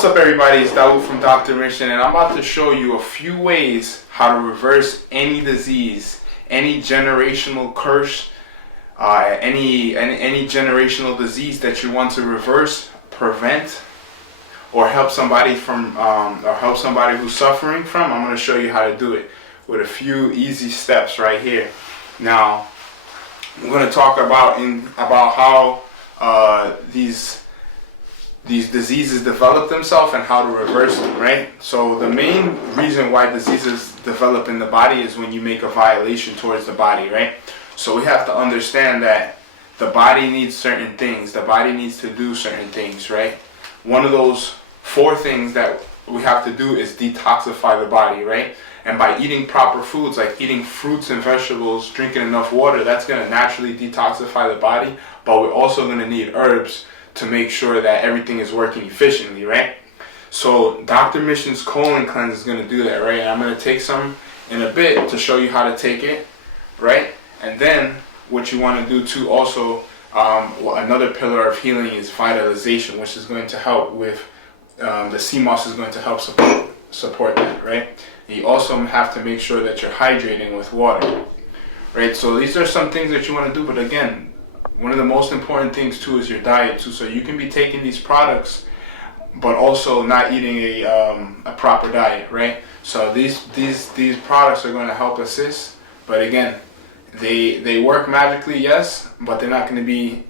What's up, everybody? It's Daoud from Dr.Mission, and I'm about to show you a few ways how to reverse any disease, any generational curse, any generational disease that you want to reverse, prevent, or help somebody from, or help somebody who's suffering from. I'm going to show you how to do it with a few easy steps right here. Now, I'm going to talk about how these diseases develop themselves and how to reverse them, right? So the main reason why diseases develop in the body is when you make a violation towards the body, right? So we have to understand that the body needs certain things. The body needs to do certain things, right? One of those 4 things that we have to do is detoxify the body, right? And by eating proper foods, like eating fruits and vegetables, drinking enough water, that's going to naturally detoxify the body. But we're also going to need herbs to make sure that everything is working efficiently, right? So Dr. Mission's colon cleanse is going to do that, right? And I'm going to take some in a bit to show you how to take it, right? And then what you want to do too also, another pillar of healing is vitalization, which is going to help with, the sea moss is going to help support that, right? And you also have to make sure that you're hydrating with water, right? So these are some things that you want to do, but again, one of the most important things too is your diet too. So you can be taking these products, but also not eating a proper diet, right? So these products are going to help assist, but again, they work magically, yes, but they're not going to be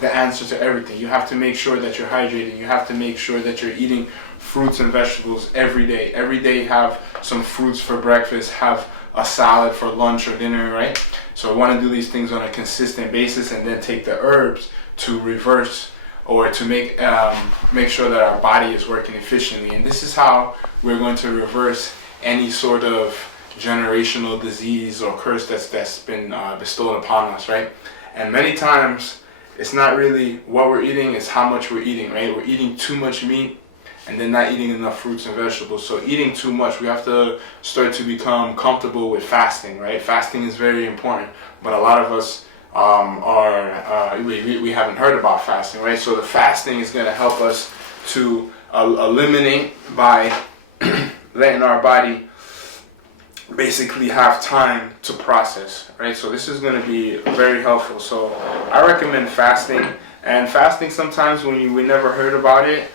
the answer to everything. You have to make sure that you're hydrating. You have to make sure that you're eating fruits and vegetables every day. Every day have some fruits for breakfast, have a salad for lunch or dinner, right? So we want to do these things on a consistent basis, and then take the herbs to reverse or to make sure that our body is working efficiently. And this is how we're going to reverse any sort of generational disease or curse that's been bestowed upon us, right? And many times it's not really what we're eating, it's how much we're eating, right? We're eating too much meat and then not eating enough fruits and vegetables. So eating too much, we have to start to become comfortable with fasting, right? Fasting is very important, but a lot of us we haven't heard about fasting, right? So the fasting is going to help us to eliminate by letting our body basically have time to process, right? So this is going to be very helpful. So I recommend fasting, and fasting sometimes when we never heard about it,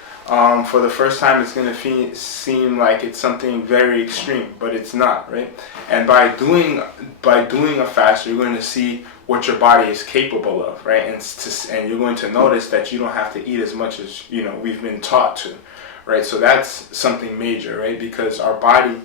for the first time it's going to seem like it's something very extreme, but it's not, right? And by doing a fast, you're going to see what your body is capable of, right? And you're going to notice that you don't have to eat as much as we've been taught to, right? So that's something major, right? Because our body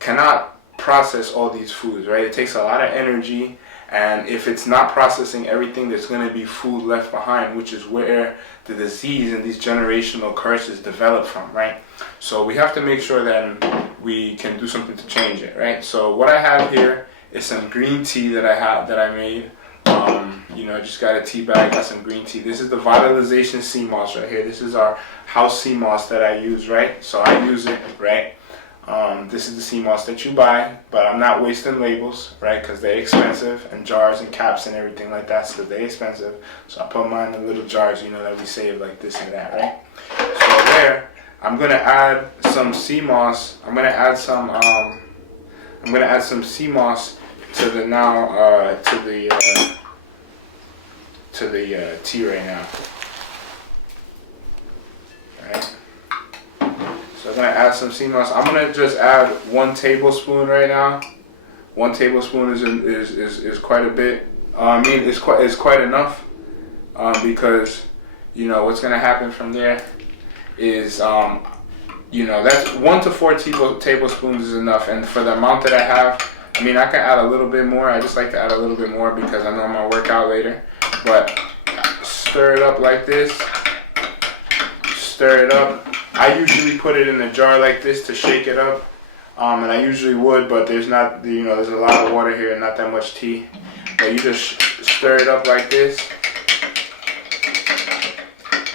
cannot process all these foods, right? It takes a lot of energy, and if it's not processing everything, there's going to be food left behind, which is where the disease and these generational curses develop from, right? So we have to make sure that we can do something to change it, right? So what I have here is some green tea that I made. I just got a tea bag, got some green tea. This is the vitalization sea moss right here. This is our house sea moss that I use, right? So I use it, right? This is the sea moss that you buy, but I'm not wasting labels, right? Because they're expensive, and jars and caps and everything like that, so they're expensive. So I put mine in little jars, that we save like this and that, right? So there, I'm gonna add some sea moss. I'm gonna add some sea moss to the tea right now. All right. So I'm going to add some sea moss. I'm going to just add 1 tablespoon right now. 1 tablespoon is quite a bit. It's quite enough, because what's going to happen from there is that's 1 to 4 tablespoons is enough. And for the amount that I have, I can add a little bit more. I just like to add a little bit more because I know I'm going to work out later. But stir it up like this. Stir it up. I usually put it in a jar like this to shake it up, and I usually would, but there's not, there's a lot of water here and not that much tea. But you just stir it up like this,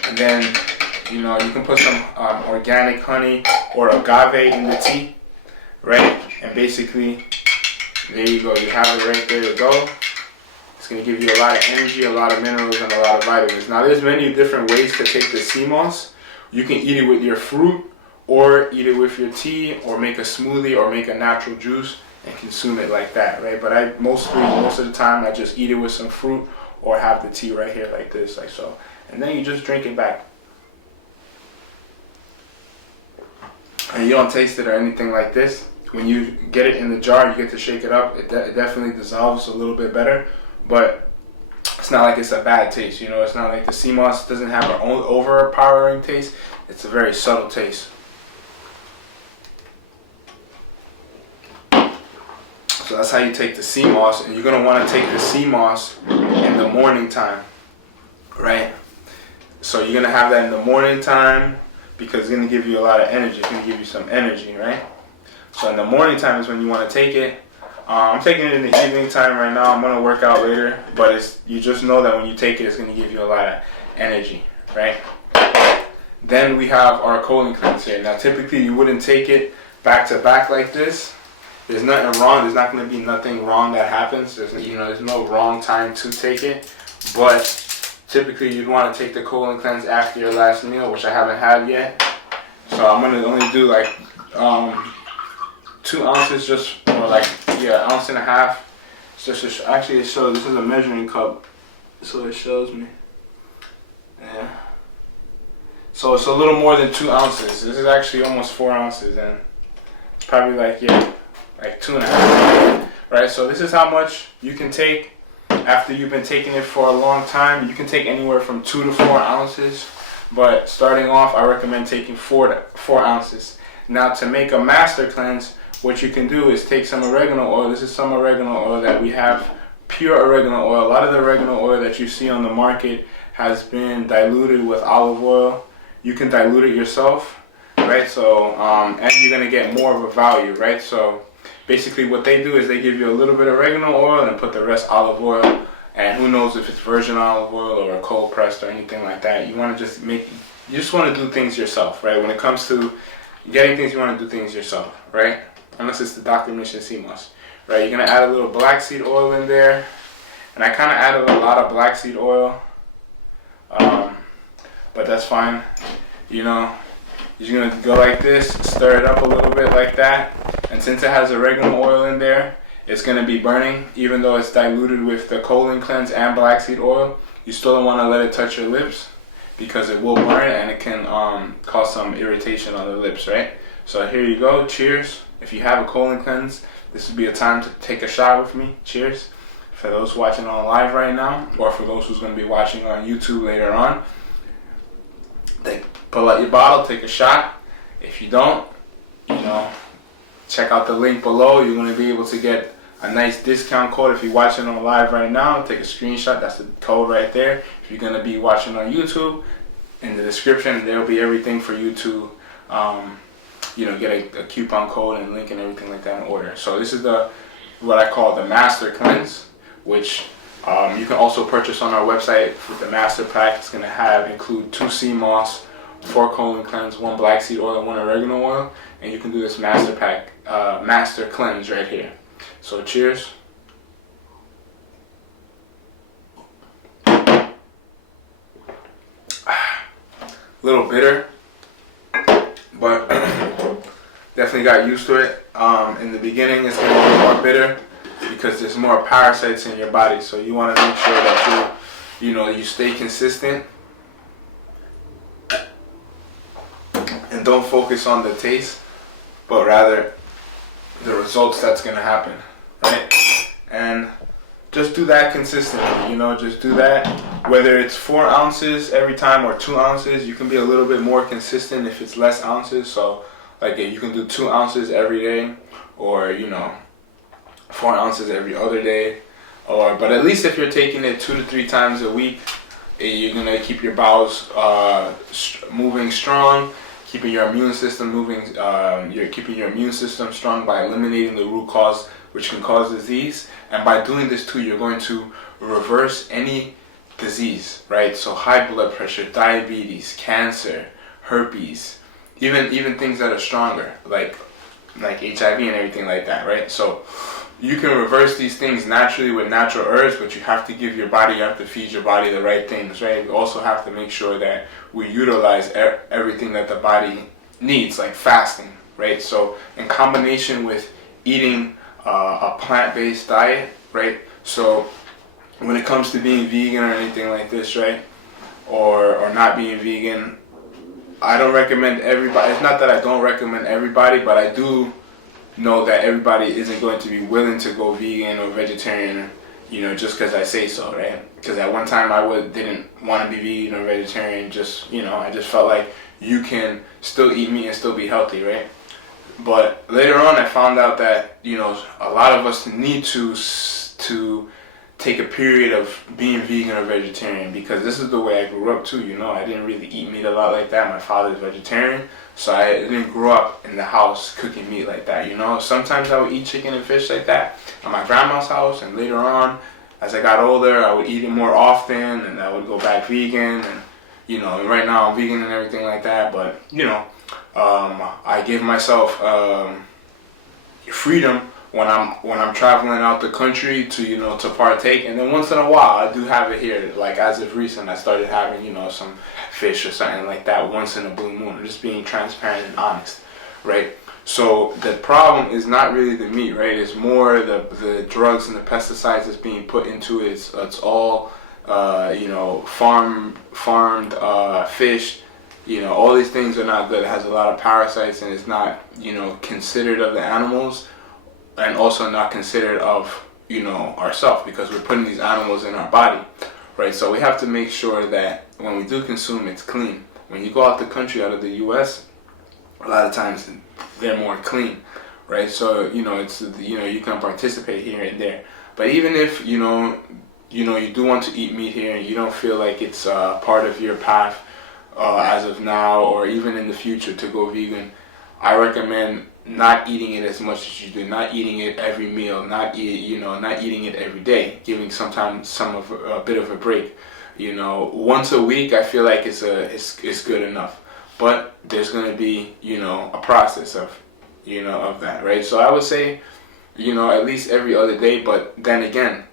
and then you can put some organic honey or agave in the tea, right? And basically, there you go. You have it right there to go. It's going to give you a lot of energy, a lot of minerals, and a lot of vitamins. Now, there's many different ways to take the sea moss. You can eat it with your fruit, or eat it with your tea, or make a smoothie, or make a natural juice and consume it like that, right? But most of the time I just eat it with some fruit, or have the tea right here like this, like so. And then you just drink it back. And you don't taste it or anything like this. When you get it in the jar, you get to shake it up. It definitely dissolves a little bit better, but it's not like it's a bad taste, you know. It's not like the sea moss doesn't have an overpowering taste. It's a very subtle taste. So that's how you take the sea moss, and you're gonna want to take the sea moss in the morning time, right? So you're gonna have that in the morning time because it's gonna give you a lot of energy. It's gonna give you some energy, right? So in the morning time is when you want to take it. I'm taking it in the evening time right now. I'm gonna work out later, but you just know that when you take it, it's gonna give you a lot of energy, right? Then we have our colon cleanse here. Now typically you wouldn't take it back to back like this. There's nothing wrong. There's not going to be nothing wrong that happens. There's no wrong time to take it. But typically you'd want to take the colon cleanse after your last meal, which I haven't had yet. So I'm going to only do like 2 ounces, ounce and a half. Actually it shows, this is a measuring cup, so it shows me. Yeah. So it's a little more than 2 ounces. This is actually almost 4 ounces, and it's probably like 2.5, right? So this is how much you can take after you've been taking it for a long time. You can take anywhere from 2 to 4 ounces, but starting off, I recommend taking 4 ounces. Now to make a master cleanse, what you can do is take some oregano oil. This is some oregano oil that we have, pure oregano oil. A lot of the oregano oil that you see on the market has been diluted with olive oil. You can dilute it yourself, right? So, and you're gonna get more of a value, right? So basically what they do is they give you a little bit of oregano oil and put the rest olive oil, and who knows if it's virgin olive oil or cold pressed or anything like that. You want to you just want to do things yourself, right? When it comes to getting things, you want to do things yourself, right? Unless it's the Dr.Mission sea moss, right? You're gonna add a little black seed oil in there, and I kind of added a lot of black seed oil, but that's fine. You know, you're gonna go like this, stir it up a little bit like that. And since it has oregano oil in there, it's going to be burning. Even though it's diluted with the colon cleanse and black seed oil, you still don't want to let it touch your lips because it will burn and it can cause some irritation on the lips, right? So here you go. Cheers. If you have a colon cleanse, this would be a time to take a shot with me. Cheers. For those watching on live right now, or for those who's going to be watching on YouTube later on, pull out your bottle, take a shot. If you don't, check out the link below. You're going to be able to get a nice discount code. If you're watching on live right now, take a screenshot. That's the code right there. If you're going to be watching on YouTube, in the description, there will be everything for you to, get a coupon code and link and everything like that in order. So this is what I call the Master Cleanse, which you can also purchase on our website. For the Master Pack, it's going to include 2 sea moss, 4 colon cleanse, 1 black seed oil, and 1 oregano oil, and you can do this master pack, master cleanse right here. So cheers. A little bitter, but definitely got used to it. In the beginning, it's gonna be more bitter because there's more parasites in your body. So you want to make sure that you stay consistent. And don't focus on the taste, but rather the results that's going to happen, right? And just do that consistently, just do that. Whether it's 4 ounces every time or 2 ounces, you can be a little bit more consistent if it's less ounces. So like if you can do 2 ounces every day, or 4 ounces every other day, but at least if you're taking it 2 to 3 times a week, you're going to keep your bowels moving strong. Keeping your immune system moving, you're keeping your immune system strong by eliminating the root cause, which can cause disease. And by doing this too, you're going to reverse any disease, right? So high blood pressure, diabetes, cancer, herpes, even things that are stronger, like HIV and everything like that, right? So you can reverse these things naturally with natural herbs, but you have to give your body, you have to feed your body the right things, right? We also have to make sure that we utilize everything that the body needs, like fasting, right? So in combination with eating a plant-based diet, right? So when it comes to being vegan or anything like this, right? Or not being vegan, I don't recommend everybody. It's not that I don't recommend everybody, but I do know that everybody isn't going to be willing to go vegan or vegetarian, just because I say so, right? Because at one time I didn't want to be vegan or vegetarian. Just I just felt like you can still eat meat and still be healthy, right? But later on, I found out that a lot of us need to take a period of being vegan or vegetarian, because this is the way I grew up too. I didn't really eat meat a lot like that. My father's vegetarian, so I didn't grow up in the house cooking meat like that. Sometimes I would eat chicken and fish like that at my grandma's house, and later on, as I got older, I would eat it more often, and I would go back vegan, and right now I'm vegan and everything like that. But I give myself freedom when I'm traveling out the country to partake, and then once in a while I do have it here. Like as of recent, I started having some fish or something like that once in a blue moon. I'm just being transparent and honest, right? So the problem is not really the meat, right? It's more the drugs and the pesticides that's being put into it. It's all farmed fish. All these things are not good. It has a lot of parasites, and it's not considered of the animals, and also not considered of ourselves, because we're putting these animals in our body, right? So we have to make sure that when we do consume, it's clean. When you go out the country, out of the U.S., a lot of times they're more clean, right? So it's you can participate here and there, but even if you do want to eat meat here and you don't feel like it's part of your path as of now, or even in the future, to go vegan, I recommend not eating it as much as you do, not eating it every meal, not eating it every day, giving sometimes a bit of a break. Once a week, I feel like it's good enough. But there's gonna be a process of of that, right? So I would say at least every other day. But then again,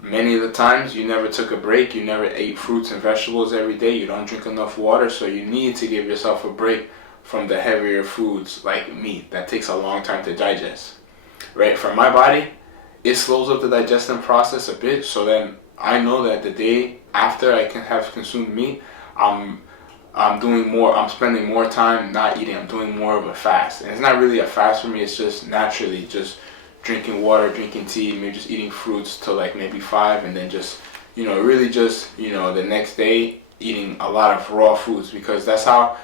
many of the times you never took a break, you never ate fruits and vegetables every day, you don't drink enough water, so you need to give yourself a break from the heavier foods like meat. That takes a long time to digest, right? For my body, it slows up the digestion process a bit, so then I know that the day after I can have consumed meat, I'm spending more time not eating. I'm doing more of a fast. And it's not really a fast for me, it's just naturally just drinking water, drinking tea, maybe just eating fruits till like maybe 5, and then just really just the next day eating a lot of raw foods, because that's how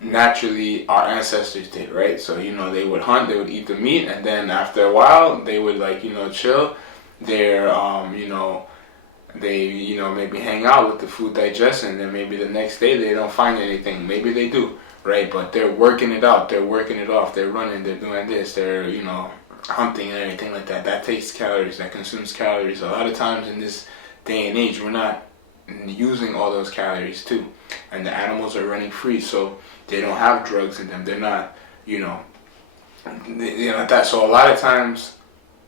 naturally our ancestors did, right? So they would hunt, they would eat the meat, and then after a while they would chill. They maybe hang out with the food digestion, and then maybe the next day they don't find anything. Maybe they do, right? But they're working it out, they're working it off, they're running, they're doing this, they're hunting and everything like that. That takes calories, that consumes calories. A lot of times in this day and age, we're not using all those calories too, and the animals are running free, so they don't have drugs in them. They're not that. So a lot of times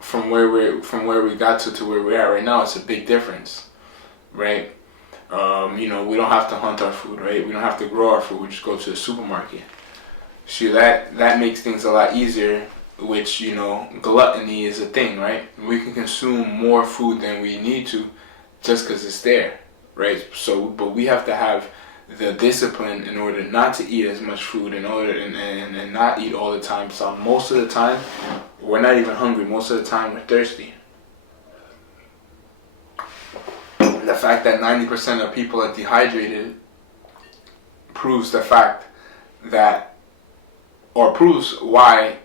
from where we got to where we're at right now, it's a big difference, right? We don't have to hunt our food, right? We don't have to grow our food. We just go to the supermarket. See, that makes things a lot easier, which gluttony is a thing, right? We can consume more food than we need to just because it's there, right? So, but we have to have the discipline in order not to eat as much food, and not eat all the time. So most of the time, we're not even hungry. Most of the time, we're thirsty. The fact that 90% of people are dehydrated proves proves why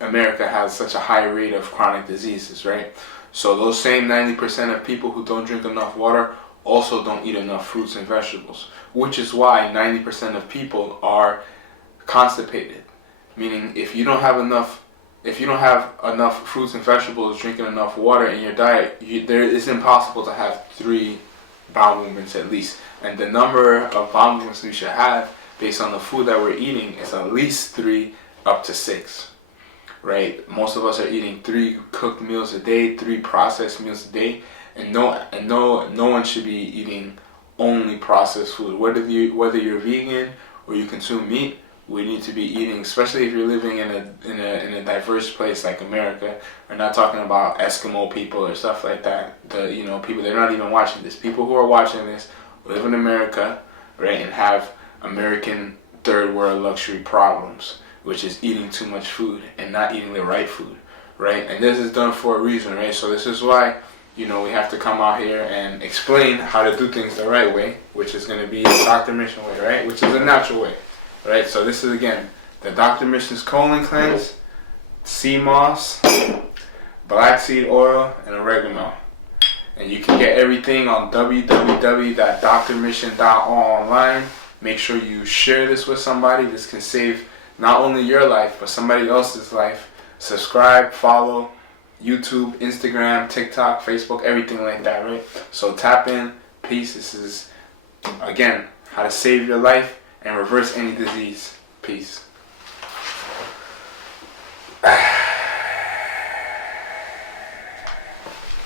America has such a high rate of chronic diseases, right? So those same 90% of people who don't drink enough water also don't eat enough fruits and vegetables, which is why 90% of people are constipated. Meaning, if you don't have enough fruits and vegetables, drinking enough water in your diet, it's impossible to have 3 bowel movements at least. And the number of bowel movements we should have based on the food that we're eating is at least 3 up to 6. right? Most of us are eating 3 cooked meals a day, 3 processed meals a day, and no one should be eating only processed food. Whether you're vegan or you consume meat, we need to be eating, especially if you're living in a diverse place like America. We're not talking about Eskimo people or stuff like that. People, they're not even watching this. People who are watching this live in America, right, and have American third world luxury problems, which is eating too much food and not eating the right food, right? And this is done for a reason, right? So this is why, we have to come out here and explain how to do things the right way, which is going to be the Dr. Mission way, right? Which is a natural way, right? So this is, again, the Dr. Mission's colon cleanse, sea moss, black seed oil, and oregano. And you can get everything on www.drmission.online. Make sure you share this with somebody. This can save not only your life, but somebody else's life. Subscribe, follow YouTube, Instagram, TikTok, Facebook, everything like that, right? So tap in. Peace. This is, again, how to save your life and reverse any disease. Peace.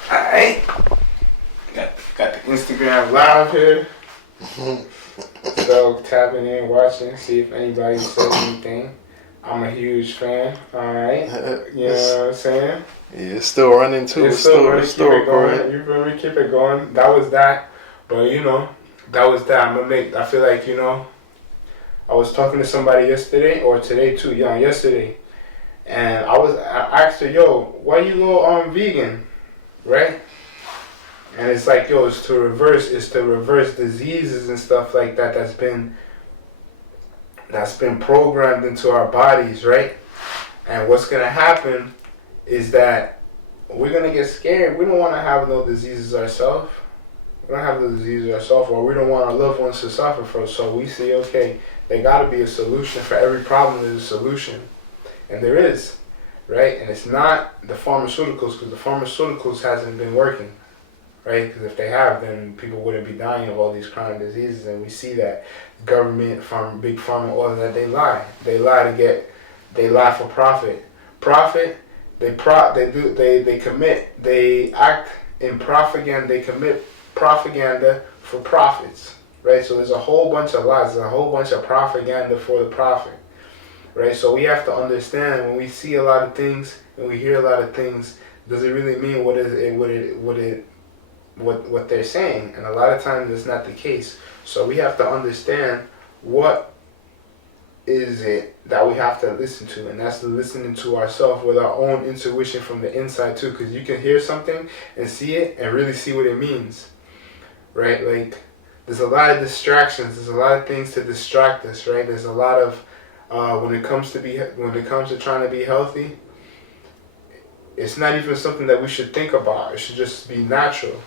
Alright. Got the Instagram live here. So tapping in, watching, see if anybody says anything. I'm a huge fan. Alright. You know what I'm saying? Yeah, it's still running too. It's still running. Keep it going. You feel me? Keep it going. That was that. But that was that. I feel like, I was talking to somebody yesterday or today too, yesterday. And I asked her, yo, why you go vegan? Right? And it's like, yo, it's to reverse diseases and stuff like that that's been programmed into our bodies, right? And what's gonna happen is that we're gonna get scared. We don't want to have no diseases ourselves. We don't have the diseases ourselves, or we don't want our loved ones to suffer from. So we say, okay, there gotta be a solution for every problem. There's a solution, and there is, right? And it's not the pharmaceuticals, because the pharmaceuticals hasn't been working. Right? Because if they have, then people wouldn't be dying of all these chronic diseases. And we see that government, big pharma, all of that, they lie. They lie for profit. They act in propaganda. They commit propaganda for profits. Right? So there's a whole bunch of lies. There's a whole bunch of propaganda for the profit. Right? So we have to understand, when we see a lot of things and we hear a lot of things, does it really mean what they're saying? And a lot of times it's not the case. So we have to understand what is it that we have to listen to, and that's listening to ourselves with our own intuition from the inside too, because you can hear something and see it and really see what it means, right? Like, there's a lot of distractions, there's a lot of things to distract us, right? There's a lot of when it comes to trying to be healthy, it's not even something that we should think about. It should just be natural.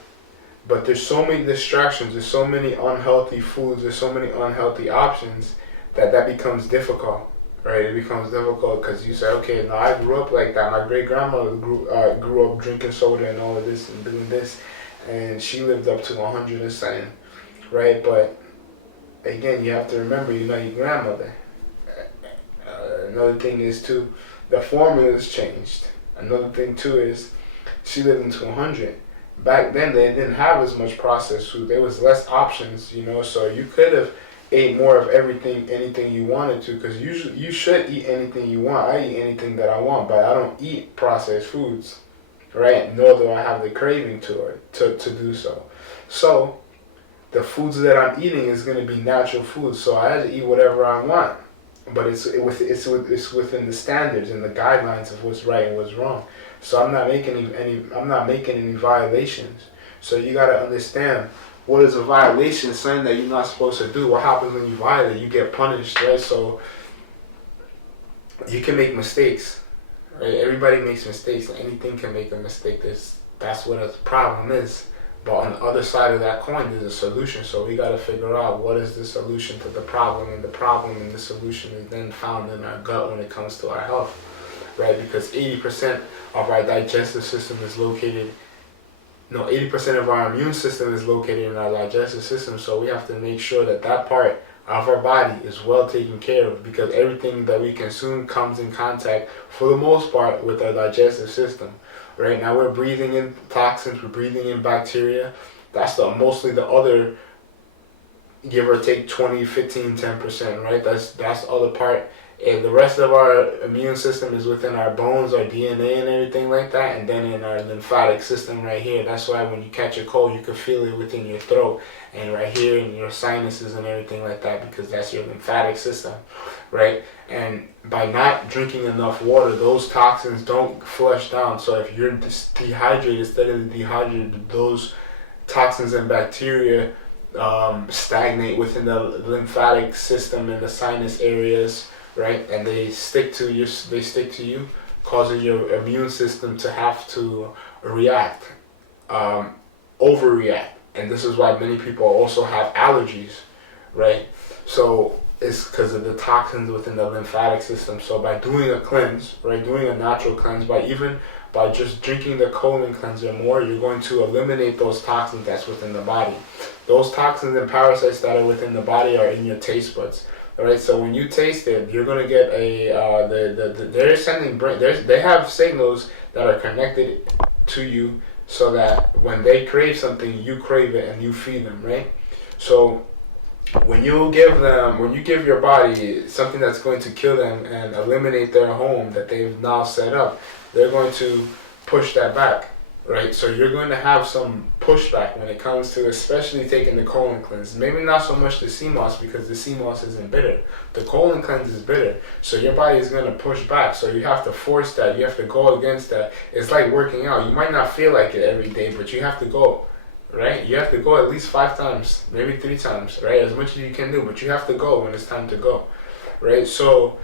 But there's so many distractions, there's so many unhealthy foods, there's so many unhealthy options that becomes difficult, right? It becomes difficult because you say, okay, now I grew up like that. My great-grandmother grew up drinking soda and all of this and doing this, and she lived up to 100 and something, right? But again, you have to remember, you're not your grandmother. Another thing is, too, the formula's changed. Another thing, too, is she lived into 100. Back then, they didn't have as much processed food. There was less options, so you could have ate more of anything you wanted to, because you should eat anything you want. I eat anything that I want, but I don't eat processed foods, right? Nor do I have the craving to do so. So the foods that I'm eating is going to be natural foods, so I have to eat whatever I want, but it's within the standards and the guidelines of what's right and what's wrong. So I'm not making any violations. So you got to understand, what is a violation? Something that you're not supposed to do. What happens when you violate? You get punished, right? So you can make mistakes, right? Everybody makes mistakes. Anything can make a mistake. That's what a problem is. But on the other side of that coin, there's a solution. So we got to figure out what is the solution to the problem, and the problem and the solution is then found in our gut when it comes to our health, right? Because 80% of our digestive system is located. 80% of our immune system is located in our digestive system. So we have to make sure that part of our body is well taken care of, because everything that we consume comes in contact, for the most part, with our digestive system. Right now we're breathing in toxins, we're breathing in bacteria. That's mostly the other, give or take 20, 15, 10%, right? That's the other part. And the rest of our immune system is within our bones, our DNA and everything like that, and then in our lymphatic system right here. That's why when you catch a cold, you can feel it within your throat and right here in your sinuses and everything like that, because that's your lymphatic system, right? And by not drinking enough water, those toxins don't flush down. So if you're dehydrated, steadily dehydrated, those toxins and bacteria stagnate within the lymphatic system and the sinus areas, right? And they stick to you, causing your immune system to have to react, overreact. And this is why many people also have allergies, right? So it's because of the toxins within the lymphatic system. So by doing a cleanse, right, doing a natural cleanse, by just drinking the colon cleanser more, you're going to eliminate those toxins that's within the body. Those toxins and parasites that are within the body are in your taste buds. Alright, so when you taste it, you're gonna get they're sending they have signals that are connected to you, so that when they crave something, you crave it and you feed them, right? So when you give your body something that's going to kill them and eliminate their home that they've now set up, they're going to push that back, right? So you're going to have some pushback when it comes to especially taking the colon cleanse. Maybe not so much the sea moss, because the sea moss isn't bitter. The colon cleanse is bitter. So your body is going to push back. So you have to force that. You have to go against that. It's like working out. You might not feel like it every day, but you have to go, right? You have to go at least 5 times, maybe 3 times, right? As much as you can do, but you have to go when it's time to go, right? So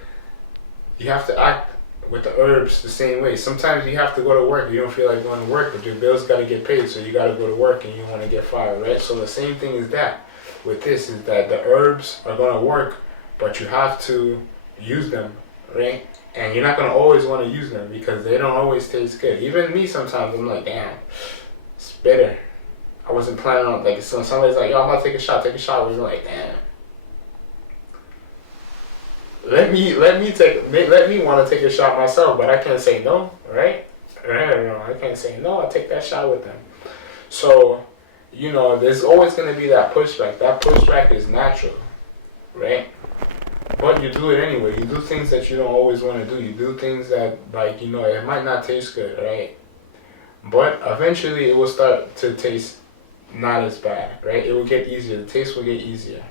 you have to act with the herbs the same way. Sometimes you have to go to work. You don't feel like going to work, but your bills got to get paid, so you got to go to work and you want to get fired, right? So the same thing is that with this, is that the herbs are going to work, but you have to use them, right? And you're not going to always want to use them, because they don't always taste good. Even me, sometimes I'm like, damn, it's bitter. I wasn't planning on, like, so somebody's like, yo, I'm about to take a shot. We're like, damn. Let me want to take a shot myself, but I can't say no, right? I can't say no. I take that shot with them. So, there's always going to be that pushback. That pushback is natural, right? But you do it anyway. You do things that you don't always want to do. You do things that, like, it might not taste good, right? But eventually it will start to taste not as bad, right? It will get easier. The taste will get easier.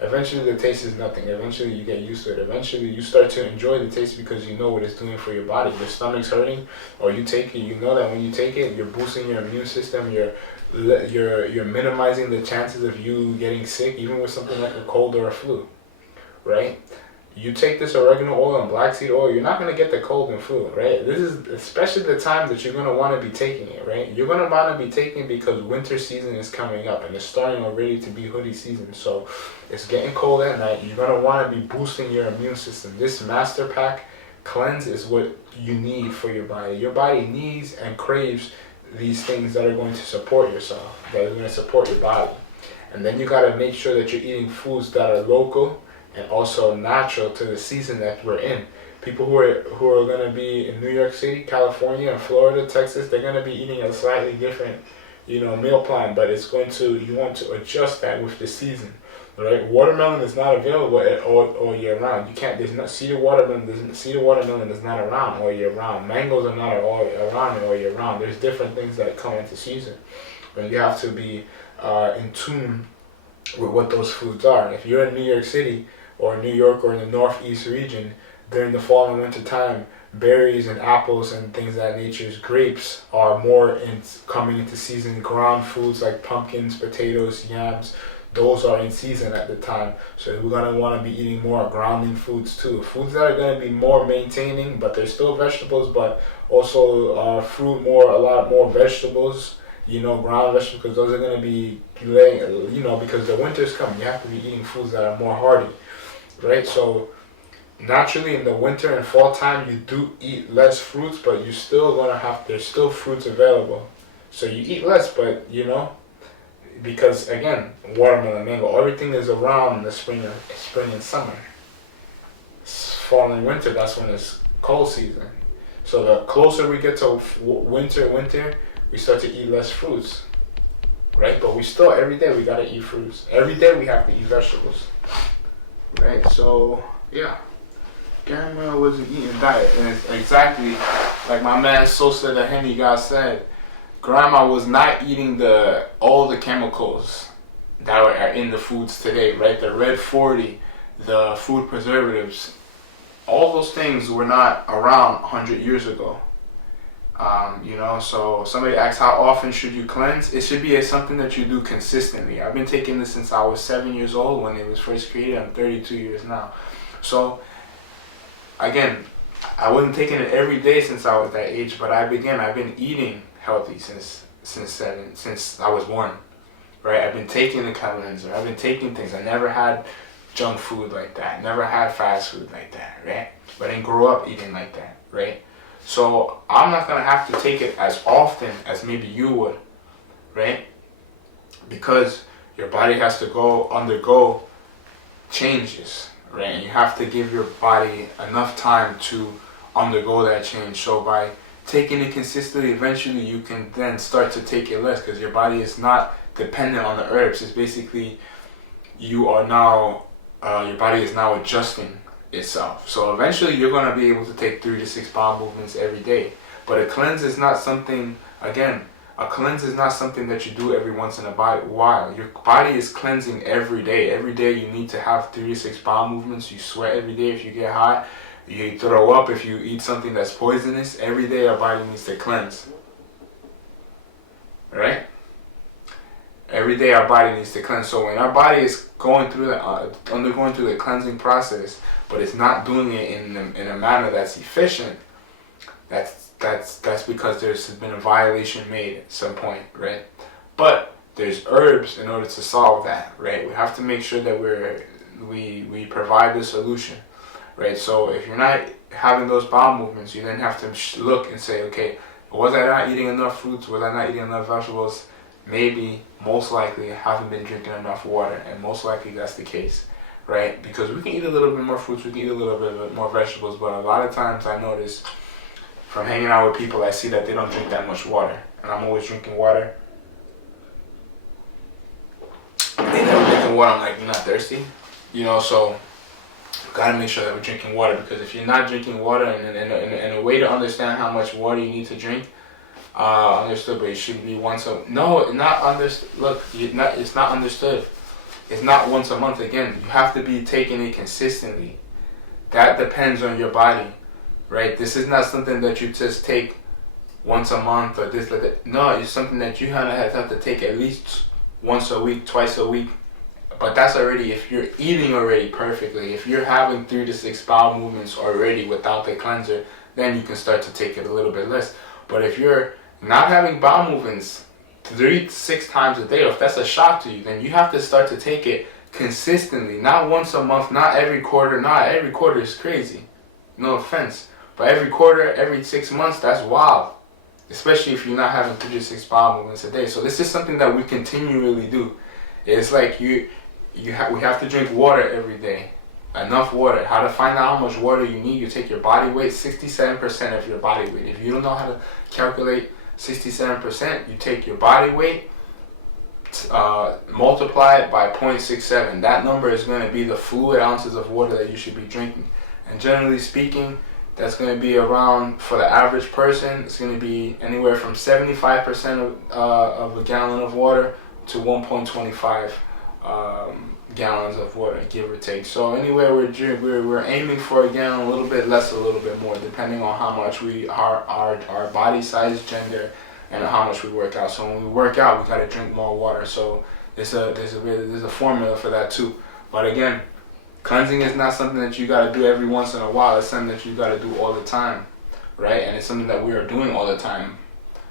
Eventually the taste is nothing. Eventually you get used to it. Eventually you start to enjoy the taste, because you know what it's doing for your body. Your stomach's hurting, or you take it, you know that when you take it, you're boosting your immune system, you're minimizing the chances of you getting sick, even with something like a cold or a flu, right? You take this oregano oil and black seed oil, you're not going to get the cold and flu, right? This is especially the time that you're going to want to be taking it, right? You're going to want to be taking it because winter season is coming up, and it's starting already to be hoodie season. So it's getting cold at night. You're going to want to be boosting your immune system. This master pack cleanse is what you need for your body. Your body needs and craves these things that are going to support yourself, that are going to support your body. And then you got to make sure that you're eating foods that are local and also natural to the season that we're in. People who are going to be in New York City, California, and Florida, Texas, they're going to be eating a slightly different, meal plan. But you want to adjust that with the season, right? Watermelon is not available all year round. You can't. There's not cedar watermelon is not around all year round. Mangoes are not around all year round. There's different things that come into season, and you have to be in tune with what those foods are. If you're in New York City, or New York, or in the Northeast region, during the fall and winter time, berries and apples and things of that nature, grapes are more coming into season. Ground foods like pumpkins, potatoes, yams, those are in season at the time. So we're going to want to be eating more grounding foods too. Foods that are going to be more maintaining, but they're still vegetables, but also fruit, a lot more vegetables, ground vegetables, because those are going to be laying, because the winter's coming. You have to be eating foods that are more hardy. Right, so naturally in the winter and fall time you do eat less fruits, but you're still there's still fruits available. So you eat less, but because again, watermelon, mango, everything is around the spring and summer. Fall and winter, that's when it's cold season. So the closer we get to winter, we start to eat less fruits, right? But we still, every day we gotta eat fruits. Every day we have to eat vegetables, right? So yeah, grandma wasn't eating diet, and it's exactly like my man Sosa the Henny guy said. Grandma was not eating all the chemicals that are in the foods today, right? The red 40, the food preservatives, all those things were not around 100 years ago. So somebody asks, how often should you cleanse? It should be something that you do consistently. I've been taking this since I was 7 years old when it was first created. I'm 32 years now. So again, I wasn't taking it every day since I was that age, but I've been eating healthy since I was born, right? I've been taking the cleanser. I've been taking things. I never had junk food like that. Never had fast food like that, right? But I didn't grow up eating like that, right? So I'm not gonna have to take it as often as maybe you would, right? Because your body has to undergo changes, right? And you have to give your body enough time to undergo that change. So by taking it consistently, eventually you can then start to take it less, because your body is not dependent on the herbs. It's basically your body is now adjusting itself. So eventually you're going to be able to take 3 to 6 bowel movements every day. But a cleanse is not something, again, a cleanse is not something that you do every once in a while. Your body is cleansing every day. Every day you need to have 3 to 6 bowel movements. You sweat every day if you get hot. You throw up if you eat something that's poisonous. Every day our body needs to cleanse. Right? Every day our body needs to cleanse. So when our body is going through undergoing through the cleansing process, but it's not doing it in a manner that's efficient, that's because there's been a violation made at some point, right? But there's herbs in order to solve that, right? We have to make sure that we provide the solution. Right, so if you're not having those bowel movements, you then have to look and say, okay, was I not eating enough fruits? Was I not eating enough vegetables? Maybe, most likely, I haven't been drinking enough water, and most likely that's the case, right? Because we can eat a little bit more fruits, we can eat a little bit more vegetables, but a lot of times I notice from hanging out with people, I see that they don't drink that much water, and I'm always drinking water. They never drinking water. I'm like, you're not thirsty, so. Gotta make sure that we're drinking water, because if you're not drinking water, and a way to understand how much water you need to drink, understood, but it should be once a not understood. Look, it's not understood. It's not once a month. Again, you have to be taking it consistently. That depends on your body, right? This is not something that you just take once a month or this like that. No, it's something that you have to take at least once a week, twice a week. But that's already if you're eating already perfectly. If you're having 3 to 6 bowel movements already without the cleanser, then you can start to take it a little bit less. But if you're not having bowel movements 3 to 6 times a day, or if that's a shock to you, then you have to start to take it consistently. Not once a month, not every quarter. Not every quarter is crazy. No offense. But every quarter, every 6 months, that's wild. Especially if you're not having 3 to 6 bowel movements a day. So this is something that we continually do. It's like we have to drink water every day. Enough water. How to find out how much water you need? You take your body weight, 67% of your body weight. If you don't know how to calculate 67%, you take your body weight, multiply it by 0.67. That number is going to be the fluid ounces of water that you should be drinking. And generally speaking, that's going to be around, for the average person, it's going to be anywhere from 75% of a gallon of water to 1.25 gallons of water, give or take. So anywhere we're aiming for a gallon, a little bit less, a little bit more, depending on how much our body size, gender, and how much we work out. So when we work out, we got to drink more water. So there's a formula for that too. But again, cleansing is not something that you got to do every once in a while. It's something that you got to do all the time, right? And it's something that we are doing all the time.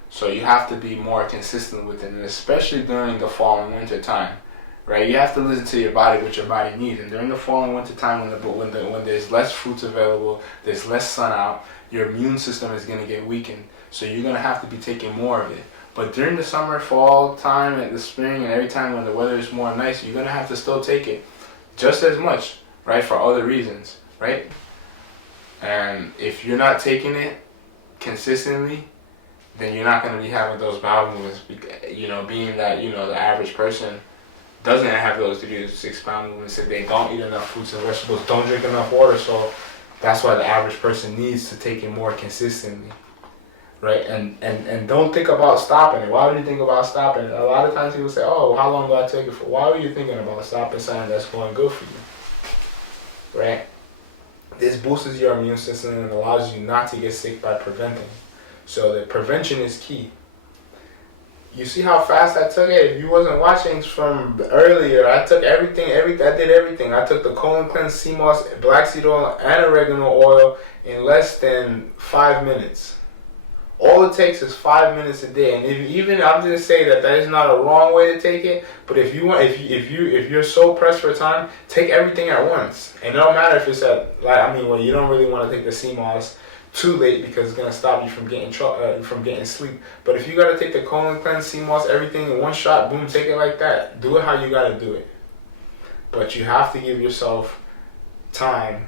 So you have to be more consistent with it, and especially during the fall and winter time, right? You have to listen to your body, what your body needs. And during the fall and winter time, when there's less fruits available, there's less sun out, your immune system is going to get weakened. So you're going to have to be taking more of it. But during the summer, fall time, and the spring, and every time when the weather is more nice, you're gonna have to still take it just as much, right? For other reasons, right? And if you're not taking it consistently, then you're not gonna be having those bowel movements. You know, being that the average person doesn't have those 3 to 6 pound movements if they don't eat enough fruits and vegetables, don't drink enough water. So that's why the average person needs to take it more consistently. Right, and don't think about stopping it. Why would you think about stopping it? A lot of times people say, "Oh, how long do I take it for?" Why are you thinking about stopping something that's going good for you? Right? This boosts your immune system and allows you not to get sick by preventing. So the prevention is key. You see how fast I took it? If you wasn't watching from earlier, I took everything. I did everything. I took the colon cleanse, sea moss, black seed oil, and oregano oil in less than 5 minutes. All it takes is 5 minutes a day, and even I'm gonna say that is not a wrong way to take it. But if you're so pressed for time, take everything at once. And it don't matter if it's you don't really want to take the sea moss too late because it's gonna stop you from getting sleep. But if you gotta take the colon cleanse, sea moss, everything in one shot, boom, take it like that. Do it how you gotta do it. But you have to give yourself time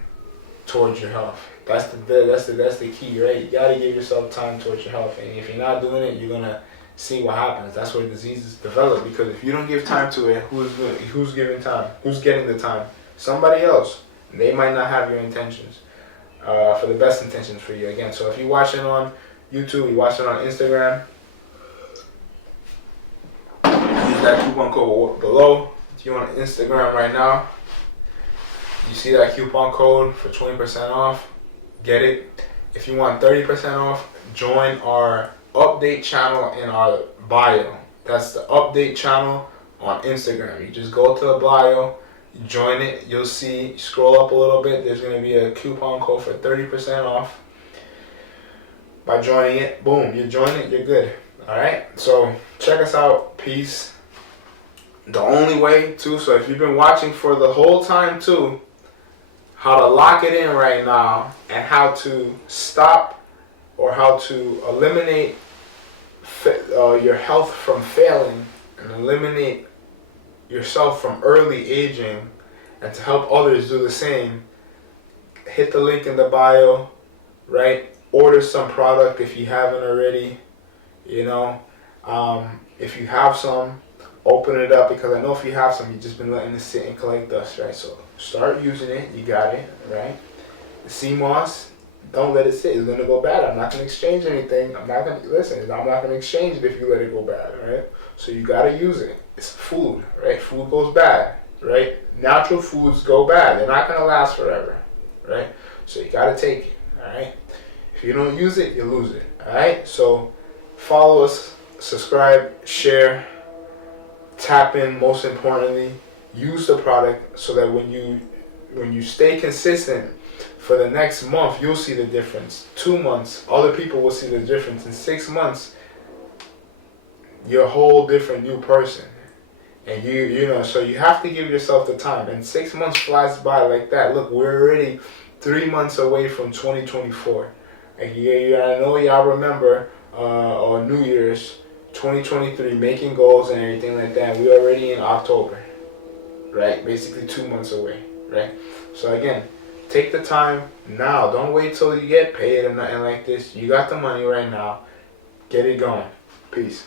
towards your health. That's the key, right? You gotta give yourself time towards your health, and if you're not doing it, you're gonna see what happens. That's where diseases develop, because if you don't give time to it, who's giving time? Who's getting the time? Somebody else. They might not have your intentions, for the best intentions for you. Again, so if you're watching on YouTube, you're watching on Instagram, use that coupon code below. If you're on Instagram right now, you see that coupon code for 20% off. Get it. If you want 30% off, join our update channel in our bio. That's the update channel on Instagram. You just go to the bio, you join it, you'll see, scroll up a little bit, there's going to be a coupon code for 30% off. By joining it, boom, you join it, you're good. Alright, so check us out. Peace. The only way too, so if you've been watching for the whole time too, how to lock it in right now, and how to stop or how to eliminate your health from failing, and eliminate yourself from early aging, and to help others do the same, hit the link in the bio, right? Order some product if you haven't already. If you have some, open it up, because I know if you have some, you've just been letting it sit and collect dust, right? So start using it. You got it, right? The sea moss, don't let it sit. It's gonna go bad. I'm not gonna exchange anything. I'm not gonna exchange it if you let it go bad, right? So you gotta use it. It's food, right? Food goes bad, right? Natural foods go bad. They're not gonna last forever, right? So you gotta take it, all right? If you don't use it, you lose it, all right? So follow us, subscribe, share, tap in. Most importantly, use the product so that when you stay consistent for the next month, you'll see the difference. 2 months, other people will see the difference. In 6 months, you're a whole different new person. And so you have to give yourself the time. And 6 months flies by like that. Look, we're already 3 months away from 2024. And I know y'all remember on New Year's 2023, making goals and everything like that. We're already in October, right? Basically 2 months away, right? So again, take the time now. Don't wait till you get paid or nothing like this. You got the money right now. Get it going. Peace.